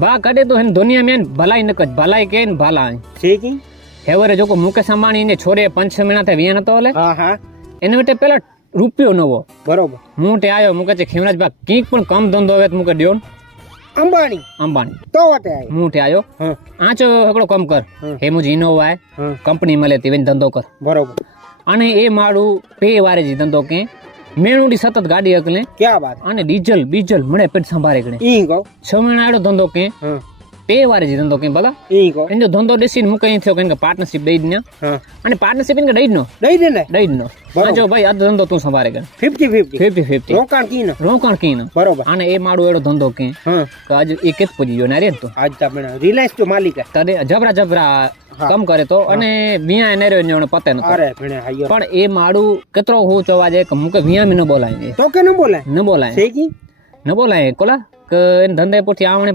बा कदे तो हिन दुनिया में भलाई न कज भलाई के न भला ठीक है हेवरे जो को मुकेश अंबाणी ने छोरे 5-6 महीना थे विया नतो हले हाँ हाँ एने वटे पेला रूपियो नवो बरोबर मूटे आयो मुके छे खीमराज बा कीक पण कम धंधो होवे मुके दियो अंबाणी अंबाणी तो वटे आयो मूटे आयो हाँ आचो हकड़ो कम कर हे मुजी इनोवा है हाँ कंपनी मले ती वेन धंधो कर बरोबर अने ए माडू पे वारे जी धंधो के मेणुडी सतत गाड़ी अकले क्या बात अने डीजल बीजल मणे पेट संभारे गणे ई को 6 महीना एडो धंधो के हाँ पे वारे जी धंधो के भला ई को एनो धंधो देसी मुके थयो के पार्टनरशिप दई दने हाँ अने पार्टनरशिप इनके दई दनो दई देने दई दनो जो भाई आ धंधो तू संभारे गणे 50-50 50-50 रोकाण की न रोकण की न बरोबर अने ए माडू एडो धंधो के हाँ तो आज ए केत पुजी जो ना रे तो आज ता बना रिलायंस तो मालिक है तदे जबरा जबरा कम करे तो अने विया ने रे ने पते न अरे भणे हायो पण ए माडू केतरो हो चवा जे के मुके विया में न बोलाए तो के न बोले न बोलाए ठीक है न बोलाए कोला के धंधे पुठी आवणे